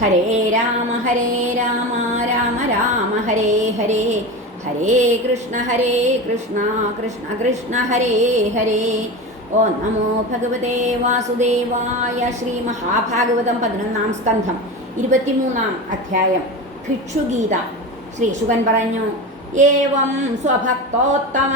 ഹരേ രാമ ഹരേ രാമ രാമ രാമ ഹരേ ഹരേ. ഹരേ കൃഷ്ണ ഹരേ കൃഷ്ണ കൃഷ്ണ കൃഷ്ണ ഹരേ ഹരേ. ഓ നമോ ഭഗവതേ വാസുദേവായ ശ്രീ മഹാഭാഗവതം പതിനൊന്നാം സ്കന്ധം ഇരുപത്തിമൂന്നാം അധ്യായം ഭിക്ഷുഗീത. ശ്രീ ശുഭൻ പറഞ്ഞു ഏവം സ്വഭക്തോത്തമനുദ്ധവൻ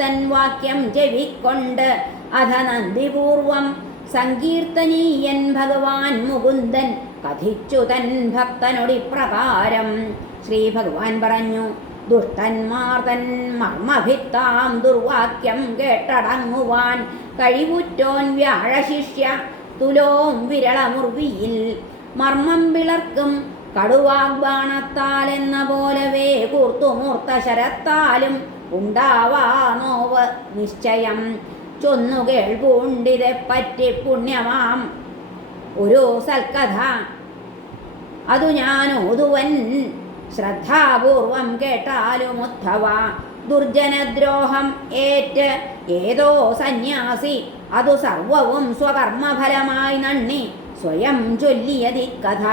തൻ വാക്യം ജവിക്കൊണ്ട് അധ നന്ദിപൂർവം സങ്കീർത്തനീയൻ ഭഗവാൻ മുകുന്ദൻ കഥിച്ചു തൻ ഭക്തനൊടിപ്രകാരം ശ്രീ ഭഗവാൻ പറഞ്ഞു ദുഷ്ടന്മാർ തൻ മർമ്മഭിത്താം ദുർവാക്യം കേട്ടടങ്ങുവാൻ. കഴിവുറ്റോൻ വ്യാഴശിഷ്യ തുലോം വിരളമുർവിയിൽ. മർമ്മം വിളർക്കും കടുവാഗ്ബാണത്താൽ എന്ന പോലവേ കൂർത്തുമൂർത്ത ശരത്താലും ഉണ്ടാവാ നോവ് നിശ്ചയം. ചൊന്നു കേൾപൂണ്ടിതെ പറ്റി പുണ്യമാം. ഒരു സൽക്കഥ. അതു ഞാൻ ഓതുവൻ ശ്രദ്ധാപൂർവം കേട്ടാലും ഉദ്ധവ. ദുർജനദ്രോഹം ഏറ്റ് ഏതോ സന്യാസി അതു സർവവും സ്വകർമ്മഫലമായി നണ്ണി സ്വയം ചൊല്ലിയതി കഥ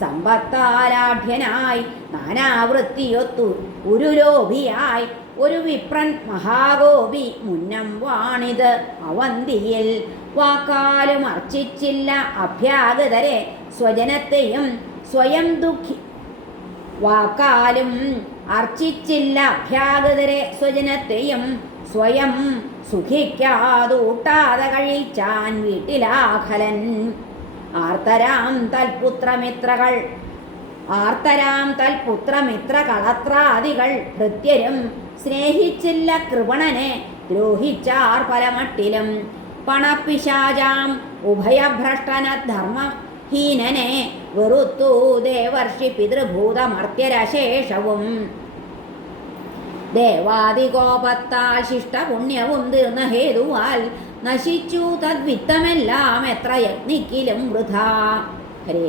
സമ്പത്താലാഢ്യനായി നാനാവൃത്തിയൊത്തു ഒരു ലോഭിയായി ഒരു വിപ്രൻ മഹാഗോപി മുന്നം വാണിത് അവന്തിയിൽ. വാക്കാലും അർച്ചിച്ചില്ല അഭ്യാഗതരെ സ്വജനത്തെയും സ്വയം ദുഃഖി വാക്കാലും അർച്ചിച്ചില്ല അഭ്യാഗതരെ സ്വജനത്തെയും സ്വയം സുഖിക്കാതൂട്ടാതെ കഴിച്ചാൻ വീട്ടിലാഖലൻ ആർത്തരാം തൽപുത്രമിത്രകൾ ആർത്തരാം തൽപുത്രമിത്ര കളത്രാദികൾ ഭൃത്യരും സ്നേഹിച്ചില്ല കൃപണനെ ദ്രോഹിച്ചാർ പലമട്ടിലും. പണപ്പിശാചാം ഉഭയഭ്രഷ്ടന ധർമ്മ ഹീനനെ വെറുത്തു ദേവർഷി പിതൃഭൂതമർത്യരശേഷവും. ദേവാദികോപത്താൽ ശിഷ്ടപുണ്യവും തീർന്ന ഹേതുവാൽ നശിച്ചു തദ്വിത്തമെല്ലാം എത്ര യത്നിക്കിലും വൃഥാ. ഹരേ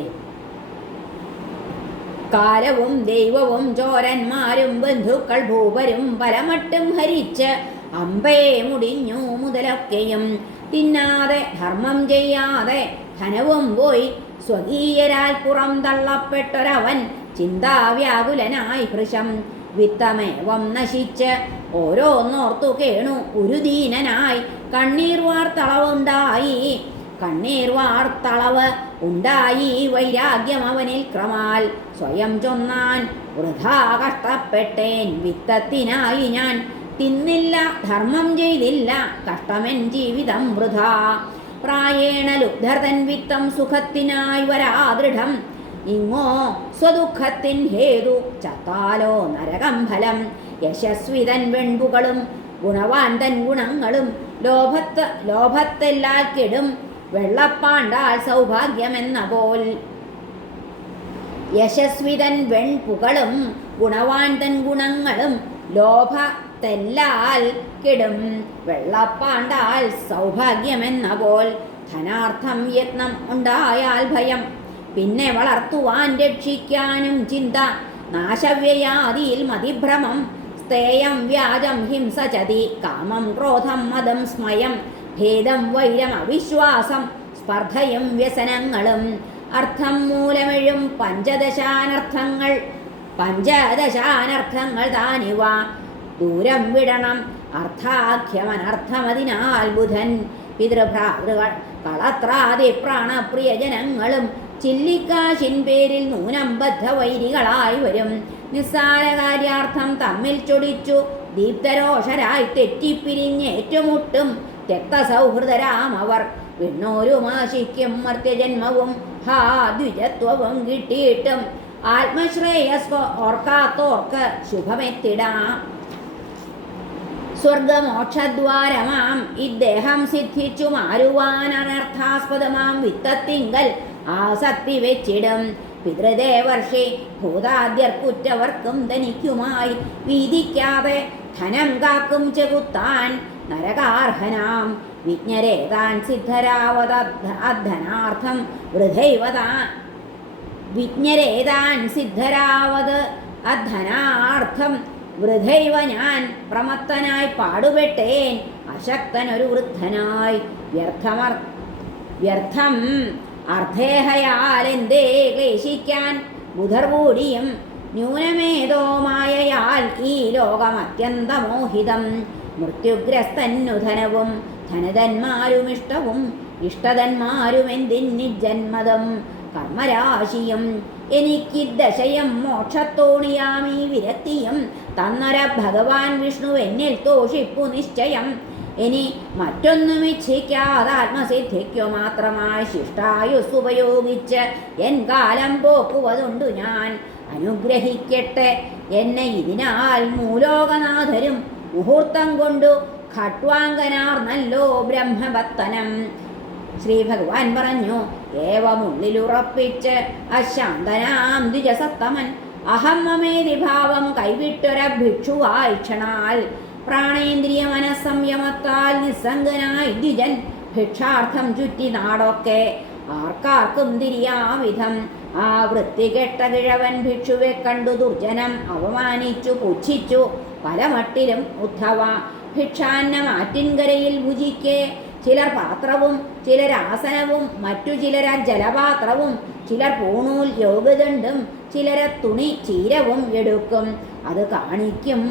കാലവും ദൈവവും ചോരന്മാരും ബന്ധുക്കൾ ഭൂപരും പരമട്ടും ഹരിച്ച് അമ്പേ മുടിഞ്ഞു മുതലൊക്കെയും. തിന്നാതെ ധർമ്മം ചെയ്യാതെ ധനവും പോയി സ്വകീയരാൽ പുറം തള്ളപ്പെട്ടൊരവൻ ചിന്താവ്യാകുലനായി ഭൃശം. വിത്തമേവം നശിച്ച് ഓരോന്നോർത്തു കേണു ഒരു ദീനനായി കണ്ണീർ വാർത്തളവുണ്ടായി കണ്ണീർ വാർത്തളവ് ഉണ്ടായി വൈരാഗ്യം അവനിൽ ക്രമാൽ. സ്വയം ചൊന്നാൻ വൃഥാ കഷ്ടപ്പെട്ടേൻ വിത്തത്തിനായി ഞാൻ തിന്നില്ല ധർമ്മം ചെയ്തില്ല കഷ്ടമെൻ ജീവിതം വൃഥാ. പ്രായേണ ലുബ്ധർതൻ വിത്തം സുഖത്തിനായി വരാദൃഢം ഇങ്ങോ സ്വദുഃഖത്തിൻ ഹേതു ചത്താലോ നരകം ഫലം. യശസ്വിതൻ വെൺപുകളും ഗുണവാൻ തൻ ഗുണങ്ങളും ലോഭത്ത് ലോഭത്തെല്ലാൽ കെടും. വെള്ളപ്പാണ്ടാൽ സൗഭാഗ്യമെന്ന പോൽ യശസ്വിതൻ വെൺപുകളും ഗുണവാൻ തൻ ഗുണങ്ങളും ലോഭത്തെല്ലാൽ കിടും. വെള്ളപ്പാണ്ടാൽ സൗഭാഗ്യമെന്ന പോൽ ധനാർത്ഥം യത്നം ഉണ്ടായാൽ ഭയം. പിന്നെ വളർത്തുവാൻ രക്ഷിക്കാനും ചിന്ത. നാശവ്യയാദിയിൽ മതിഭ്രമം. സ്തേയം വ്യാജം ഹിംസചതി കാമം ക്രോധം മതം സ്മയം. ഭേദം വൈരം അവിശ്വാസം സ്പർദ്ധയും വ്യസനങ്ങളും. അർത്ഥം മൂലമെഴും പഞ്ചദശാനർത്ഥങ്ങൾ. പഞ്ചദശാനർത്ഥങ്ങൾ താനിവ. ദൂരം വിടണം. അർത്ഥാഖ്യമനർത്ഥമതിനാൽ ബുധൻ. പിതൃഭ്രാതൃകൾ കളത്രാതി പ്രാണപ്രിയ ജനങ്ങളും ചില്ലിക്കാശിൻ പേരിൽ നൂനം ബദ്ധവൈരികളായി വരും. നിസ്സാര കാര്യാർത്ഥം തമ്മിൽ ചൊടിച്ചു. ദീപ്തരോഷരായി തെറ്റിപ്പിരിഞ്ഞേറ്റുമുട്ടും. രക്തസൗഹൃദരാം അവർ വിണ്ണോരുമാശിക്കും മർത്യജന്മവും ഹാ ദ്വിജത്വവും കിട്ടിയിട്ടും ആത്മശ്രേയസ് ഓർക്കാത്തോർക്ക് ശുഭമെത്തിടാം. സ്വർഗമോക്ഷദ്വാരമാം ഇദ്ദേഹം സിദ്ധിച്ചു മാറുവാൻ അനർത്ഥാസ്പദമാം വിത്തത്തിങ്കൽ ആസക്തി വെച്ചിടും. പിതൃദേവർഷി ഭൂതാദ്യർക്കുറ്റവർക്കും ധനിക്കുമായി വീതിക്കാതെ ധനം കാക്കും ചെകുത്താൻ നരകാർഹനാം. വിജ്ഞരേതാൻ സിദ്ധരാവത അധനാർത്ഥം വൃഥൈവതാ വിജ്ഞരേതാൻ സിദ്ധരാവത് അധനാർത്ഥം വൃഥൈവ ഞാൻ പ്രമത്തനായി പാടുപെട്ടേൻ. അശക്തനൊരു വൃദ്ധനായി. വ്യർത്ഥമർ വ്യർത്ഥം അർദ്ധേഹയാലെന്തേ ക്ലേശിക്കാൻ? ഭക്ഷിക്കാൻ ബുധർ കൂടിയും ന്യൂനമേതോ മായയാൽ ഈ ലോകം അത്യന്തമോഹിതം മൃത്യുഗ്രസ്തന്നുധനവും ധനതന്മാരുമിഷ്ടവും ഇഷ്ടവും ഇഷ്ടതന്മാരും എന്തിന് ജന്മതം കർമ്മരാശിയും എനിക്ക് ദശയം മോക്ഷത്തോണിയാമീ വിരക്തിയും തന്നര ഭഗവാൻ വിഷ്ണു എന്നിൽ തോഷിപ്പു നിശ്ചയം. ഇനി മറ്റൊന്നും ഇച്ഛിക്കാതെ ആത്മസിദ്ധിക്കു മാത്രമായി ശിഷ്ടായുസ് ഉപയോഗിച്ച് എൻ കാലം പോക്കുവതുണ്ടു ഞാൻ. അനുഗ്രഹിക്കട്ടെ എന്നെ ഇതിനാൽ മൂലോകനാഥരും മുഹൂർത്തം കൊണ്ടു ഖട്വാങ്കനാർന്നല്ലോ ബ്രഹ്മഭത്തനം ശ്രീ ഭഗവാൻ പറഞ്ഞു ഏവമുള്ളിലുറപ്പിച്ച് അശാന്തനാം ദ്വിജസത്തമൻ. അഹം മമേതി ഭാവം കൈവിട്ടൊര പ്രാണേന്ദ്രിയ മനസ്സംയമത്താൽ നിസ്സംഗനായി ദ്വിജൻ. ഭിക്ഷാർത്ഥം ചുറ്റി നാടൊക്കെ. ആർക്കാർക്കും തിരിയാവിധം. ആ വൃത്തികെട്ട കിഴവൻ ഭിക്ഷുവെ കണ്ടു ദുർജനം. അവമാനിച്ചു പുച്ഛിച്ചു. പല മട്ടിലും ഉദ്ധവ. ഭിക്ഷാന്നം ആറ്റിൻകരയിൽ ഭുജിക്കെ. ചിലർ പാത്രവും ചിലർ ആസനവും മറ്റു ചിലർ ജലപാത്രവും ചിലർ പൂണൂൽ യോഗദണ്ഡും ചിലരെ തുണി ചീരവും എടുക്കും. അത് കാണിക്കും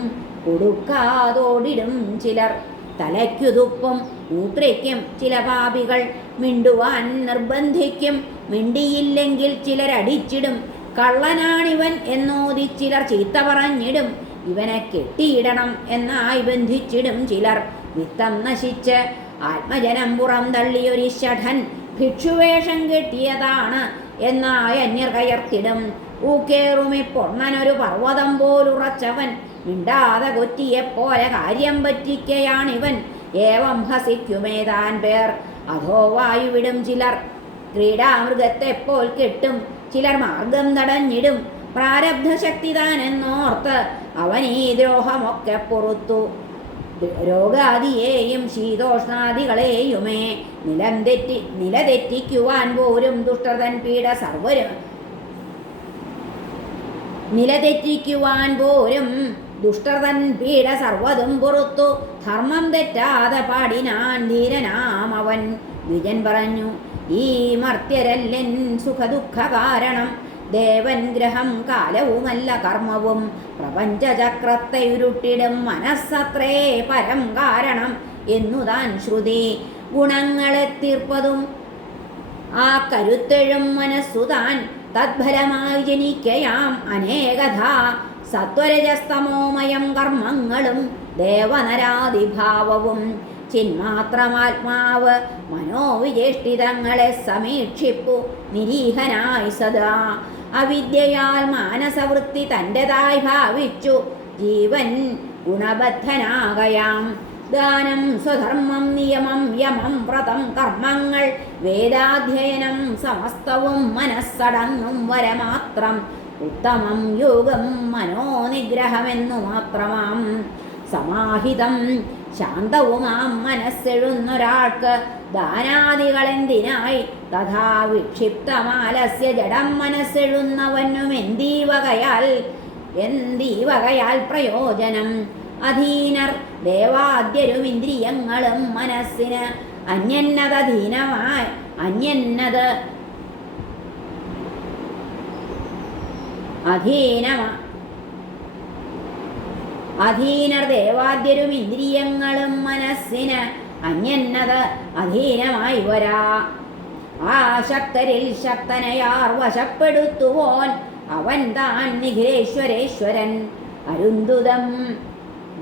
കൊടുക്കാതോടിടും ചിലർ. തലയ്ക്കുതുപ്പും മൂത്രയ്ക്കും ചില പാപികൾ. മിണ്ടുവാൻ നിർബന്ധിക്കും മിണ്ടിയില്ലെങ്കിൽ ചിലരടിച്ചിടും കള്ളനാണിവൻ എന്നോതി ചിലർ ചീത്ത പറഞ്ഞിടും. ഇവനെ കെട്ടിയിടണം എന്നായി ബന്ധിച്ചിടും ചിലർ. വിത്തം നശിച്ച് ആത്മജനം പുറം തള്ളിയൊരു ഷഠൻ ഭിക്ഷുവേഷം കെട്ടിയതാണ് എന്നായി അന്യർ കയർത്തിടും. ഊക്കേറുമി പൊണ്ണനൊരു പർവതം പോലുറച്ചവൻ മിണ്ടാതെ കൊറ്റിയെപ്പോലെ കാര്യം പറ്റിക്കയാണിവൻ. ഏവം ഹസിക്കുമേതാൻ പേർ. അധോ വായുവിടും ചിലർ. ക്രീഡാമൃഗത്തെപ്പോൽ കെട്ടും. ചിലർ മാർഗം തടഞ്ഞിടും. പ്രാരബ്ധ ശക്തി താനെന്നോർത്ത് അവൻ ഈ ദ്രോഹമൊക്കെ പുറത്തു. രോഗാദിയെയും ശീതോഷ്ണാദികളെയുമേ നിലം തെറ്റി നില തെറ്റിക്കുവാൻ പോലും ദുഷ്ടതൻ പീഡ സർവരും നിലതെറ്റിക്കുവാൻ പോരും ദുഷ്ടതൻ പീഡ സർവതും പുറത്തു. ധർമ്മം തെറ്റാതെ പാടിനാൻ ധീരനാം അവൻ. വിജൻ പറഞ്ഞു ഈ മർത്യരല്ലൻ സുഖദുഃഖ കാരണം ദേവൻ ഗ്രഹം കാലവുമല്ല കർമ്മവും. പ്രപഞ്ചചക്രത്തെ ഉരുട്ടിടും മനസ്സത്രേ പരം കാരണം എന്നു താൻ ശ്രുതി. ഗുണങ്ങളെ തീർപ്പതും ആ കരുത്തെഴും മനസ്സു താൻ തദ്ഫലമായി ജനിക്കയാം അനേകഥ സത്വരജസ്തമോമയം കർമ്മങ്ങളും ദേവനരാതിഭാവവും. ചിന്മാത്രമാത്മാവ് മനോവിചേഷ്ടിതങ്ങളെ സമീക്ഷിപ്പു നിരീഹനായി സദാ. അവിദ്യയാൽ മാനസവൃത്തി തന്റെതായി ഭാവിച്ചു. ജീവൻ ഗുണബദ്ധനാകയാം. ദാനം സ്വധർമ്മം നിയമം യമം വ്രതം കർമ്മങ്ങൾ വേദാധ്യയനം സമസ്തവും മനസ്സടങ്ങും വരമാത്രം. ഉത്തമം യോഗം മനോനിഗ്രഹമെന്നു മാത്രമാം സമാഹിതം ശാന്തവുമാം മനസ്സെഴുന്നൊരാൾക്ക് ദാനാദികളെന്തിനായി തഥാ വിക്ഷിപ്തമാലസ്യ ജഡം മനസ്സിഴുന്നവനും എന്തീ വകയാൽ എന്തീ വകയാൽ പ്രയോജനം? അധീനർ ദേവാദ്യരും ഇന്ദ്രിയങ്ങളും മനസ്സിന് അന്യന്നതധീനമായി അന്യന്നത് അധീനർ ദേവാദ്യരും ഇന്ദ്രിയങ്ങളും മനസ്സിന് അന്യന്നത് അധീനമായി വരാ. ആ ശക്തരിൽ ശക്തനയാർ വശപ്പെടുത്തുവോൻ. അവൻ താൻ നിഖിലേശ്വരേശ്വരൻ. അരുന്തുതം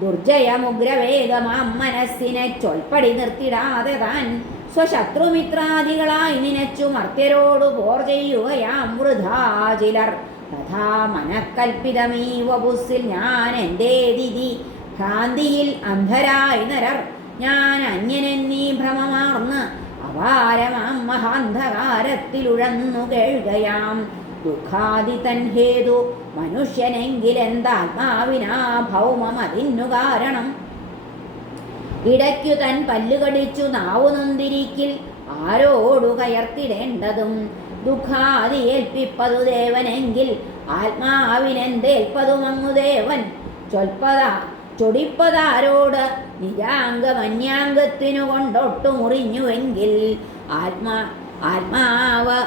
ദുർജയമുഗ്രവേഗമാം മനസ്സിനെ ചൊൽപ്പടി നിർത്തിടാതെ താൻ സ്വശത്രുമിത്രാദികളായി നിനച്ചു മർത്യരോടു പോർ ചെയ്യുകയാം വൃഥാ ചിലർ. തഥാ മനക്കൽപ്പിതമീ വപുസിൽ ഞാൻ എന്തേ ദിതി ഭ്രാന്തിയിൽ അന്ധരായി നരർ ഞാൻ അന്യനെന്നീ ഭ്രമമാർന്ന് അപാരമാം മഹാന്ധകാരത്തിലുഴന്നു കേൾകയാം ദുഃഖാദി തൻ ഹേതു മനുഷ്യനെങ്കിലെന്താത്മാവിനാ ഭൗമം അതിനു കാരണം? ഇടയ്ക്കു തൻ പല്ലുകടിച്ചു നാവു നൊന്തിരിക്കിൽ ആരോടു കയർത്തിടേണ്ടതും? ദുഃഖാതി ഏൽപ്പിപ്പതു ദേവനെങ്കിൽ ആത്മാവിനെന്തേൽപ്പതുമങ്ങു ദേവൻ? ചൊൽപ്പതാ ചൊടിപ്പതാരോട് നിജാംഗമന്യാംഗത്തിനു കൊണ്ടൊട്ടു മുറിഞ്ഞുവെങ്കിൽ ആത്മാ ആത്മാവ്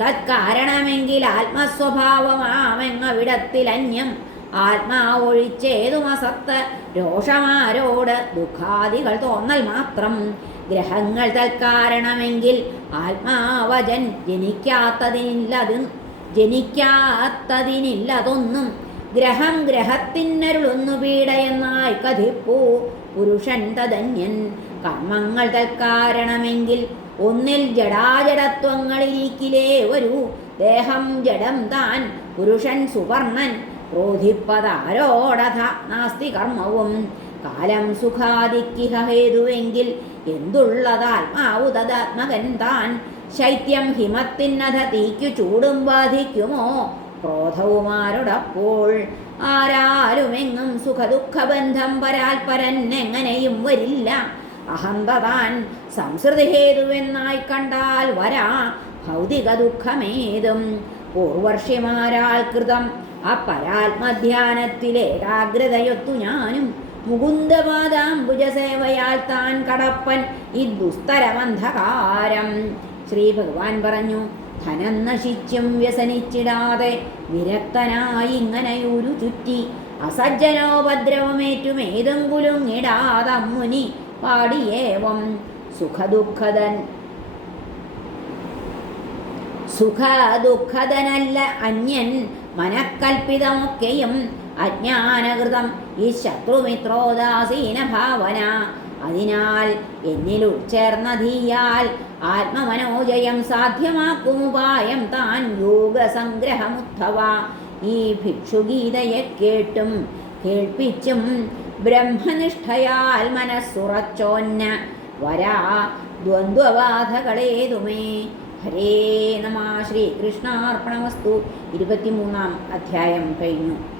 തത്കാരണമെങ്കിൽ ആത്മസ്വഭാവമാമെങ്ങവിടത്തിൽ അന്യം ആത്മാവൊഴിച്ചേതുമസത്ത് രോഷമാരോട് ദുഃഖാദികൾ തോന്നൽ മാത്രം. ഗ്രഹങ്ങൾ തൽക്കാരണമെങ്കിൽ ആത്മാവജൻ ജനിക്കാത്തതിനില്ലത് ജനിക്കാത്തതിനില്ലതൊന്നും ഗ്രഹം ഗ്രഹത്തിനരുളൊന്നു പീഡയെന്നായി കഥിപ്പൂ പുരുഷൻ തദന്യൻ കർമ്മങ്ങൾ തൽക്കാരണമെങ്കിൽ ഒന്നിൽ ജഡാജഡത്വങ്ങളിരിക്കിലേ ഒരു ദേഹം ജഡം താൻ പുരുഷൻ സുവർണൻ. ക്രോധിപ്പതാരോടഥ നാസ്തി കർമ്മവും. കാലം സുഖാദിക്കിഹ ഹേതുവെങ്കിൽ എന്തുള്ളതാത്മാവു തദാത്മകൻ താൻ. ശൈത്യം ഹിമത്തിനഥ തീക്കു ചൂടും ബാധിക്കുമോ? ക്രോധവുമാരോടപ്പോൾ ആരാലുമെങ്ങും സുഖദുഃഖബന്ധം പരാൽപരൻ എങ്ങനെയും വരില്ല. അഹന്തതാൻ സംസൃതി ഹേതുവെന്നായി കണ്ടാൽ വരാ ഭൗതിക ദുഃഖമേതും പൂർവർഷിമാരാൽ കൃതം അപരാത്മധ്യാനത്തിലേകാഗ്രതയൊത്തു ഞാനും. മുകുന്ദപാദാംബുജസേവയാൽ താൻ കടപ്പൻ ഈ ദുസ്തരമന്ധകാരം ശ്രീ ഭഗവാൻ പറഞ്ഞു ധനം നശിച്ചും വ്യസനിച്ചിടാതെ വിരക്തനായി ഇങ്ങനെയൊരു ചുറ്റി അസജ്ജനോപദ്രവമേറ്റുമേതും കുലുങ്ങിടാതമ്മുനി പാടിയേവം. സുഖദുഃഖതൻ സുഖദുഃഖതനല്ല അന്യൻ മനക്കൽപ്പിതമൊക്കെയും അജ്ഞാനകൃതം ഈ ശത്രുമിത്രോദാസീന ഭാവന അതിനാൽ എന്നിൽ ഉച്ചേർന്ന ധീയാൽ ആത്മമനോജയം സാധ്യമാക്കും ഉപായം താൻ യോഗസംഗ്രഹമുദ്ധവ. ഈ ഭിക്ഷുഗീതയെ കേട്ടും കേൾപ്പിച്ചും ബ്രഹ്മനിഷ്ഠയാൽ മനസ്സുറച്ചോന്ന. വരാ ദ്വന്ദ്വബാധകളേതുമേ. ഹരേ നമ ശ്രീകൃഷ്ണാർപ്പണമസ്തു. ഇരുപത്തിമൂന്നാം അധ്യായം കഴിഞ്ഞു.